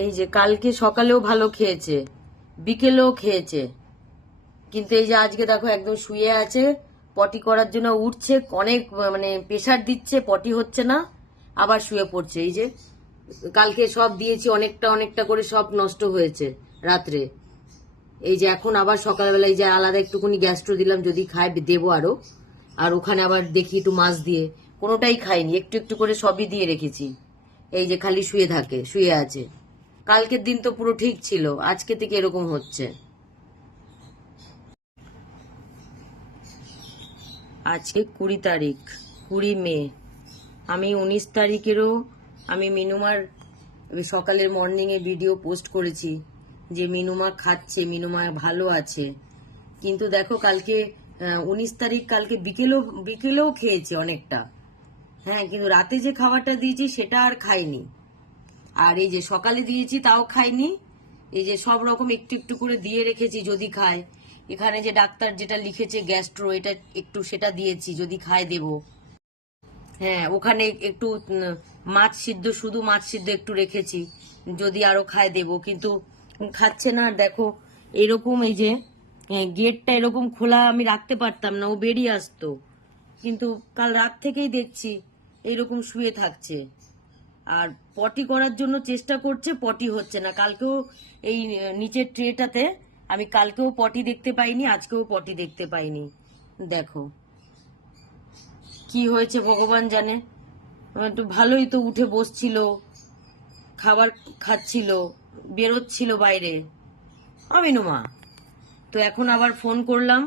এই যে কালকে সকালেও ভালো খেয়েছে, বিকেলেও খেয়েছে, কিন্তু এই যে আজকে দেখো একদম শুয়ে আছে, পটি করার জন্য উঠছে, অনেক মানে প্রেসার দিচ্ছে, পটি হচ্ছে না, আবার শুয়ে পড়ছে। এই যে কালকে সব দিয়েছি অনেকটা অনেকটা করে, সব নষ্ট হয়েছে রাত্রে। এই যে এখন আবার সকালবেলা এই যে আলাদা একটুখানি গ্যাস্ট্রো দিলাম, যদি খায় দেবো আরো। আর ওখানে আবার দেখি একটু মাছ দিয়ে, কোনোটাই খাইনি, একটু একটু করে সবই দিয়ে রেখেছি। এই যে খালি শুয়ে থাকে, শুয়ে আছে। কালকের দিন তো পুরো ঠিক ছিল, আজকে থেকে এরকম হচ্ছে। আজকে 20 তারিখ, 20 মে। আমি 19 তারিখেরও আমি মিনুমার সকালের মর্নিংয়ে ভিডিও পোস্ট করেছি যে মিনুমা খাচ্ছে, মিনুমা ভালো আছে। কিন্তু দেখো কালকে 19 তারিখ, কালকে বিকেলেও বিকেলেও খেয়েছে অনেকটা। হ্যাঁ, কিন্তু রাতে যে খাবারটা দিয়েছি সেটা আর খাইনি। আর এই যে সকালে দিয়েছি তাও খাইনি। এই যে সব রকম একটু একটু করে দিয়ে রেখেছি যদি খায়। এখানে যে ডাক্তার যেটা লিখেছে গ্যাস্ট্রো, এটা একটু সেটা দিয়েছি, যদি খায় দেবো। হ্যাঁ, ওখানে একটু মাছ সিদ্ধ, শুধু মাছ সিদ্ধ একটু রেখেছি, যদি আরো খায় দেবো, কিন্তু খাচ্ছে না। আর দেখো এরকম, এই যে গেটটা এরকম খোলা আমি রাখতে পারতাম না, ও বেরিয়ে আসতো, কিন্তু কাল রাত থেকেই দেখছি এইরকম শুয়ে থাকছে। আর পটি করার জন্য চেষ্টা করছে, পটি হচ্ছে না। কালকেও এই নিচের ট্রেটাতে আমি কালকেও পটি দেখতে পাইনি, আজকেও পটি দেখতে পাইনি। দেখো কি হয়েছে ভগবান জানে। তো ভালোই তো উঠে বসছিল, খাবার খাচ্ছিল, বেরোচ্ছিল বাইরে। আমিনুমা, তো এখন আবার ফোন করলাম,